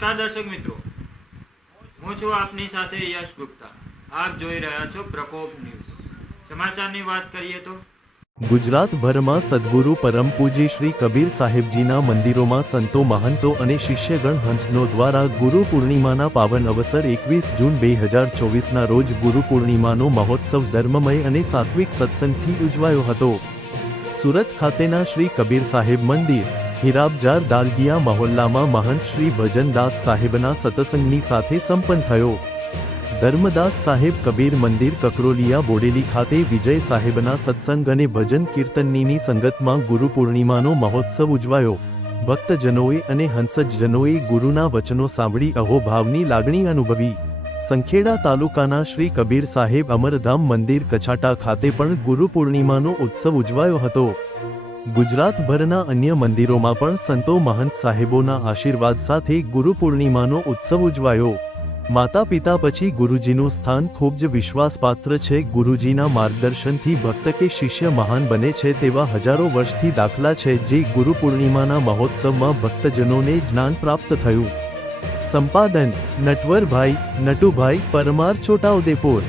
નમસ્કાર દર્શક મિત્રો, હું છું આપની સાથે યશ ગુપ્તા। આપ જોઈ રહ્યા છો પ્રકોપ ન્યૂઝ। સમાચારની વાત કરીએ તો ગુજરાતભરમાં સદ્ગુરુ પરમ પૂજ્ય શ્રી કબીર સાહેબજીના મંદિરોમાં સંતો, મહંતો અને શિષ્યગણ હંસનો દ્વારા ગુરુ પૂર્ણિમાના પાવન અવસર 21 જૂન 2024ના રોજ ગુરુ પૂર્ણિમાનો મહોત્સવ ધર્મમય અને સાત્વિક સત્સંગથી ઉજવાયો હતો। સુરત ખાતેના શ્રી કબીર સાહેબ મંદિર, હીરાબજાર દાલગીયા મહોલ્લામાં મહંત શ્રી ભજનદાસ સાહેબના સત્સંગની સાથે સંપન્ન થયો। ધર્મદાસ સાહેબ કબીર મંદિર કકરોલિયા બોડેલી ખાતે વિજય સાહેબના સત્સંગ અને ભજન કીર્તનની સંગતમાં ગુરુ પૂર્ણિમાનો મહોત્સવ ઉજવાયો। ભક્તજનોએ અને હંસજજનોએ ગુરુના વચનો સાંભળી અહોભાવની લાગણી અનુભવી। સંખેડા તાલુકાના શ્રી કબીર સાહેબ અમરધામ મંદિર કછાટા ખાતે પણ ગુરુ પૂર્ણિમાનો ઉત્સવ ઉજવાયો હતો। ગુજરાતભરના અન્ય મંદિરોમાં પણ સંતો, મહંત સાહેબોના આશીર્વાદ સાથે ગુરુ પૂર્ણિમાનો ઉત્સવ ઉજવાયો। માતા પિતા પછી ગુરુજીનું સ્થાન ખૂબ જ વિશ્વાસપાત્ર છે। ગુરુજીના માર્ગદર્શનથી ભક્ત કે શિષ્ય મહાન બને છે તેવા હજારો વર્ષથી દાખલા છે, જે ગુરુ પૂર્ણિમાના મહોત્સવમાં ભક્તજનોને જ્ઞાન પ્રાપ્ત થયું। સંપાદન નટવરભાઈ નટુભાઈ પરમાર, છોટાઉદેપુર।